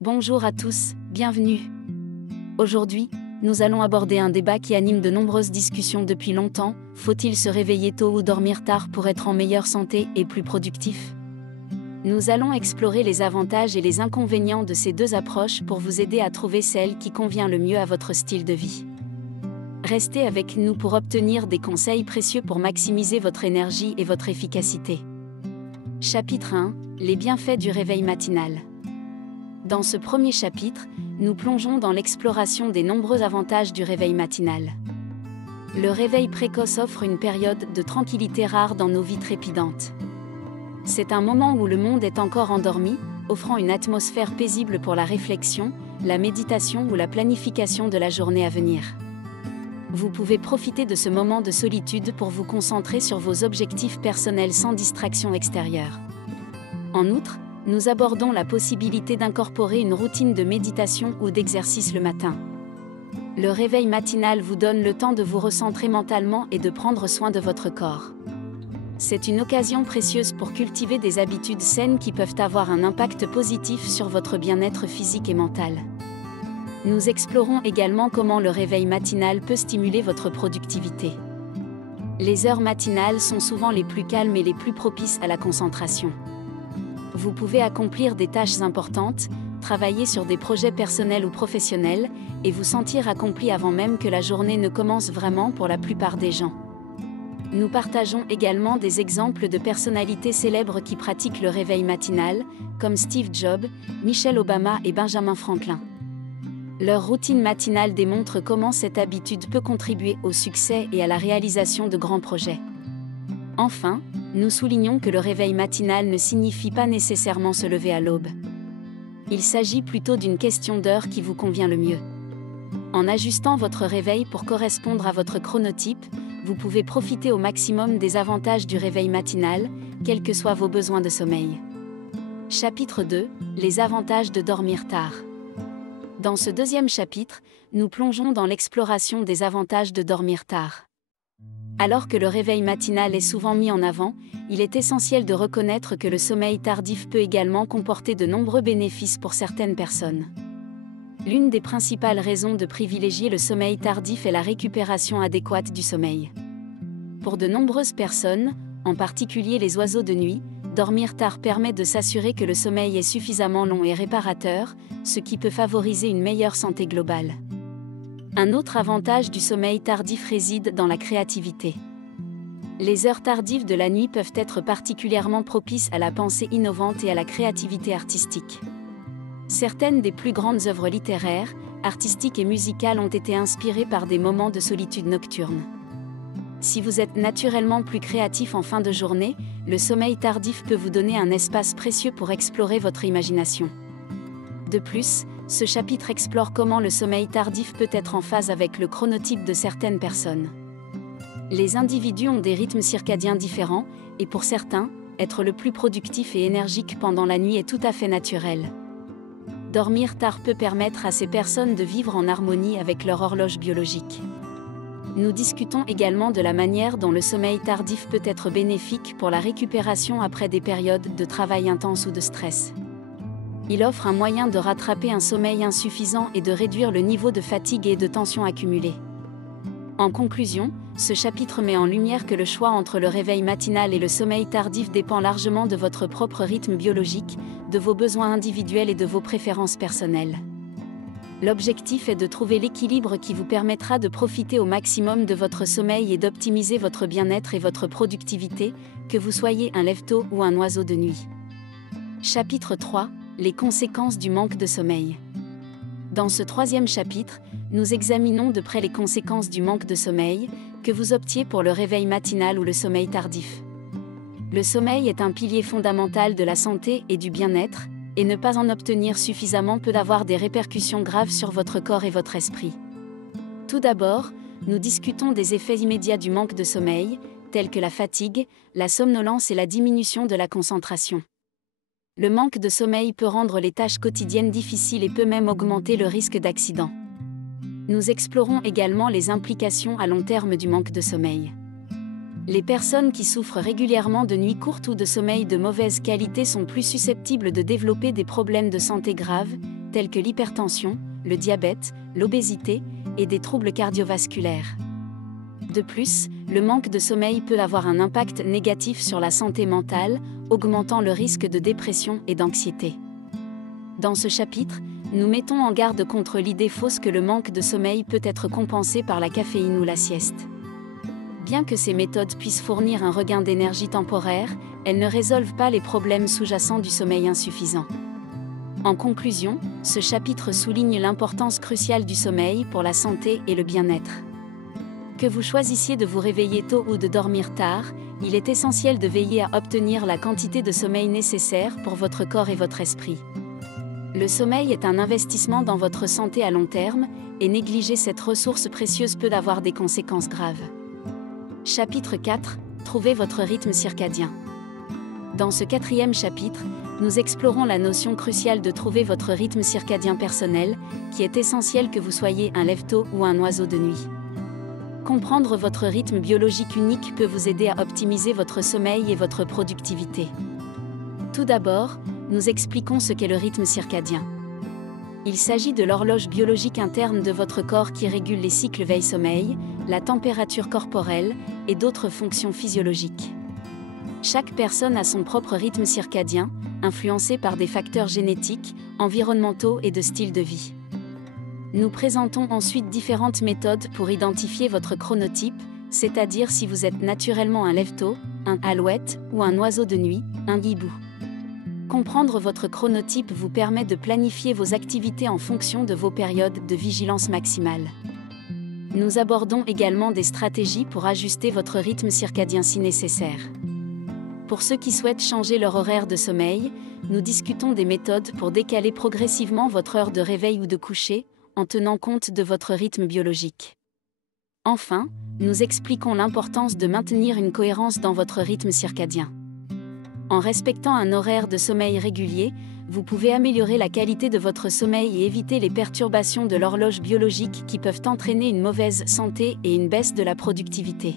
Bonjour à tous, bienvenue. Aujourd'hui, nous allons aborder un débat qui anime de nombreuses discussions depuis longtemps. Faut-il se réveiller tôt ou dormir tard pour être en meilleure santé et plus productif? Nous allons explorer les avantages et les inconvénients de ces deux approches pour vous aider à trouver celle qui convient le mieux à votre style de vie. Restez avec nous pour obtenir des conseils précieux pour maximiser votre énergie et votre efficacité. Chapitre 1, les bienfaits du réveil matinal. Dans ce premier chapitre, nous plongeons dans l'exploration des nombreux avantages du réveil matinal. Le réveil précoce offre une période de tranquillité rare dans nos vies trépidantes. C'est un moment où le monde est encore endormi, offrant une atmosphère paisible pour la réflexion, la méditation ou la planification de la journée à venir. Vous pouvez profiter de ce moment de solitude pour vous concentrer sur vos objectifs personnels sans distraction extérieure. En outre, nous abordons la possibilité d'incorporer une routine de méditation ou d'exercice le matin. Le réveil matinal vous donne le temps de vous recentrer mentalement et de prendre soin de votre corps. C'est une occasion précieuse pour cultiver des habitudes saines qui peuvent avoir un impact positif sur votre bien-être physique et mental. Nous explorons également comment le réveil matinal peut stimuler votre productivité. Les heures matinales sont souvent les plus calmes et les plus propices à la concentration. Vous pouvez accomplir des tâches importantes, travailler sur des projets personnels ou professionnels, et vous sentir accompli avant même que la journée ne commence vraiment pour la plupart des gens. Nous partageons également des exemples de personnalités célèbres qui pratiquent le réveil matinal, comme Steve Jobs, Michelle Obama et Benjamin Franklin. Leur routine matinale démontre comment cette habitude peut contribuer au succès et à la réalisation de grands projets. Enfin, nous soulignons que le réveil matinal ne signifie pas nécessairement se lever à l'aube. Il s'agit plutôt d'une question d'heure qui vous convient le mieux. En ajustant votre réveil pour correspondre à votre chronotype, vous pouvez profiter au maximum des avantages du réveil matinal, quels que soient vos besoins de sommeil. Chapitre 2, les avantages de dormir tard. Dans ce deuxième chapitre, nous plongeons dans l'exploration des avantages de dormir tard. Alors que le réveil matinal est souvent mis en avant, il est essentiel de reconnaître que le sommeil tardif peut également comporter de nombreux bénéfices pour certaines personnes. L'une des principales raisons de privilégier le sommeil tardif est la récupération adéquate du sommeil. Pour de nombreuses personnes, en particulier les oiseaux de nuit, dormir tard permet de s'assurer que le sommeil est suffisamment long et réparateur, ce qui peut favoriser une meilleure santé globale. Un autre avantage du sommeil tardif réside dans la créativité. Les heures tardives de la nuit peuvent être particulièrement propices à la pensée innovante et à la créativité artistique. Certaines des plus grandes œuvres littéraires, artistiques et musicales ont été inspirées par des moments de solitude nocturne. Si vous êtes naturellement plus créatif en fin de journée, le sommeil tardif peut vous donner un espace précieux pour explorer votre imagination. De plus, ce chapitre explore comment le sommeil tardif peut être en phase avec le chronotype de certaines personnes. Les individus ont des rythmes circadiens différents, et pour certains, être le plus productif et énergique pendant la nuit est tout à fait naturel. Dormir tard peut permettre à ces personnes de vivre en harmonie avec leur horloge biologique. Nous discutons également de la manière dont le sommeil tardif peut être bénéfique pour la récupération après des périodes de travail intense ou de stress. Il offre un moyen de rattraper un sommeil insuffisant et de réduire le niveau de fatigue et de tension accumulée. En conclusion, ce chapitre met en lumière que le choix entre le réveil matinal et le sommeil tardif dépend largement de votre propre rythme biologique, de vos besoins individuels et de vos préférences personnelles. L'objectif est de trouver l'équilibre qui vous permettra de profiter au maximum de votre sommeil et d'optimiser votre bien-être et votre productivité, que vous soyez un lève-tôt ou un oiseau de nuit. Chapitre 3, les conséquences du manque de sommeil. Dans ce troisième chapitre, nous examinons de près les conséquences du manque de sommeil, que vous optiez pour le réveil matinal ou le sommeil tardif. Le sommeil est un pilier fondamental de la santé et du bien-être, et ne pas en obtenir suffisamment peut avoir des répercussions graves sur votre corps et votre esprit. Tout d'abord, nous discutons des effets immédiats du manque de sommeil, tels que la fatigue, la somnolence et la diminution de la concentration. Le manque de sommeil peut rendre les tâches quotidiennes difficiles et peut même augmenter le risque d'accident. Nous explorons également les implications à long terme du manque de sommeil. Les personnes qui souffrent régulièrement de nuits courtes ou de sommeil de mauvaise qualité sont plus susceptibles de développer des problèmes de santé graves, tels que l'hypertension, le diabète, l'obésité et des troubles cardiovasculaires. De plus, le manque de sommeil peut avoir un impact négatif sur la santé mentale, augmentant le risque de dépression et d'anxiété. Dans ce chapitre, nous mettons en garde contre l'idée fausse que le manque de sommeil peut être compensé par la caféine ou la sieste. Bien que ces méthodes puissent fournir un regain d'énergie temporaire, elles ne résolvent pas les problèmes sous-jacents du sommeil insuffisant. En conclusion, ce chapitre souligne l'importance cruciale du sommeil pour la santé et le bien-être. Que vous choisissiez de vous réveiller tôt ou de dormir tard, il est essentiel de veiller à obtenir la quantité de sommeil nécessaire pour votre corps et votre esprit. Le sommeil est un investissement dans votre santé à long terme, et négliger cette ressource précieuse peut avoir des conséquences graves. Chapitre 4. Trouvez votre rythme circadien. Dans ce 4e chapitre, nous explorons la notion cruciale de trouver votre rythme circadien personnel, qui est essentiel que vous soyez un lève-tôt ou un oiseau de nuit. Comprendre votre rythme biologique unique peut vous aider à optimiser votre sommeil et votre productivité. Tout d'abord, nous expliquons ce qu'est le rythme circadien. Il s'agit de l'horloge biologique interne de votre corps qui régule les cycles veille-sommeil, la température corporelle et d'autres fonctions physiologiques. Chaque personne a son propre rythme circadien, influencé par des facteurs génétiques, environnementaux et de style de vie. Nous présentons ensuite différentes méthodes pour identifier votre chronotype, c'est-à-dire si vous êtes naturellement un lève-tôt, un alouette ou un oiseau de nuit, un hibou. Comprendre votre chronotype vous permet de planifier vos activités en fonction de vos périodes de vigilance maximale. Nous abordons également des stratégies pour ajuster votre rythme circadien si nécessaire. Pour ceux qui souhaitent changer leur horaire de sommeil, nous discutons des méthodes pour décaler progressivement votre heure de réveil ou de coucher, en tenant compte de votre rythme biologique. Enfin, nous expliquons l'importance de maintenir une cohérence dans votre rythme circadien. En respectant un horaire de sommeil régulier, vous pouvez améliorer la qualité de votre sommeil et éviter les perturbations de l'horloge biologique qui peuvent entraîner une mauvaise santé et une baisse de la productivité.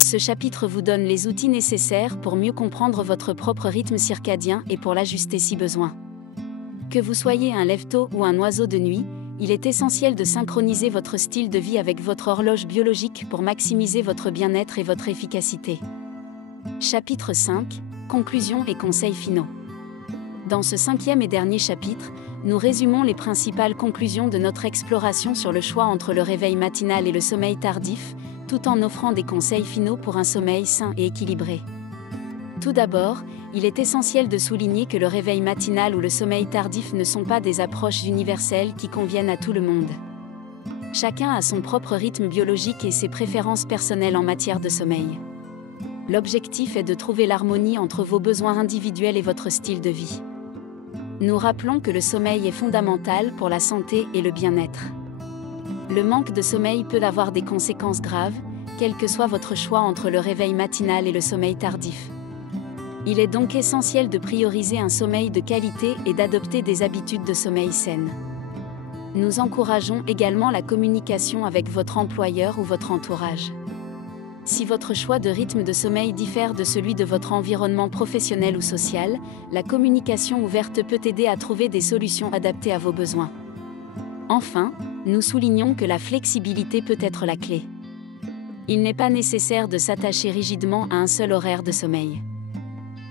Ce chapitre vous donne les outils nécessaires pour mieux comprendre votre propre rythme circadien et pour l'ajuster si besoin. Que vous soyez un lève-tôt ou un oiseau de nuit, il est essentiel de synchroniser votre style de vie avec votre horloge biologique pour maximiser votre bien-être et votre efficacité. Chapitre 5. Conclusions et conseils finaux. Dans ce 5e et dernier chapitre, nous résumons les principales conclusions de notre exploration sur le choix entre le réveil matinal et le sommeil tardif, tout en offrant des conseils finaux pour un sommeil sain et équilibré. Tout d'abord, il est essentiel de souligner que le réveil matinal ou le sommeil tardif ne sont pas des approches universelles qui conviennent à tout le monde. Chacun a son propre rythme biologique et ses préférences personnelles en matière de sommeil. L'objectif est de trouver l'harmonie entre vos besoins individuels et votre style de vie. Nous rappelons que le sommeil est fondamental pour la santé et le bien-être. Le manque de sommeil peut avoir des conséquences graves, quel que soit votre choix entre le réveil matinal et le sommeil tardif. Il est donc essentiel de prioriser un sommeil de qualité et d'adopter des habitudes de sommeil saines. Nous encourageons également la communication avec votre employeur ou votre entourage. Si votre choix de rythme de sommeil diffère de celui de votre environnement professionnel ou social, la communication ouverte peut aider à trouver des solutions adaptées à vos besoins. Enfin, nous soulignons que la flexibilité peut être la clé. Il n'est pas nécessaire de s'attacher rigidement à un seul horaire de sommeil.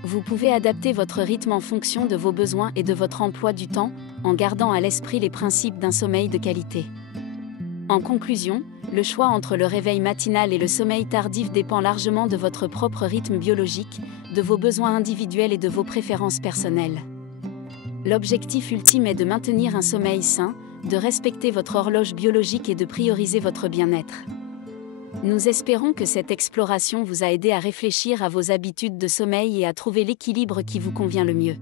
Vous pouvez adapter votre rythme en fonction de vos besoins et de votre emploi du temps, en gardant à l'esprit les principes d'un sommeil de qualité. En conclusion, le choix entre le réveil matinal et le sommeil tardif dépend largement de votre propre rythme biologique, de vos besoins individuels et de vos préférences personnelles. L'objectif ultime est de maintenir un sommeil sain, de respecter votre horloge biologique et de prioriser votre bien-être. Nous espérons que cette exploration vous a aidé à réfléchir à vos habitudes de sommeil et à trouver l'équilibre qui vous convient le mieux.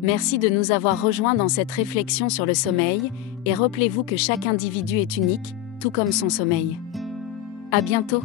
Merci de nous avoir rejoints dans cette réflexion sur le sommeil, et rappelez-vous que chaque individu est unique, tout comme son sommeil. À bientôt!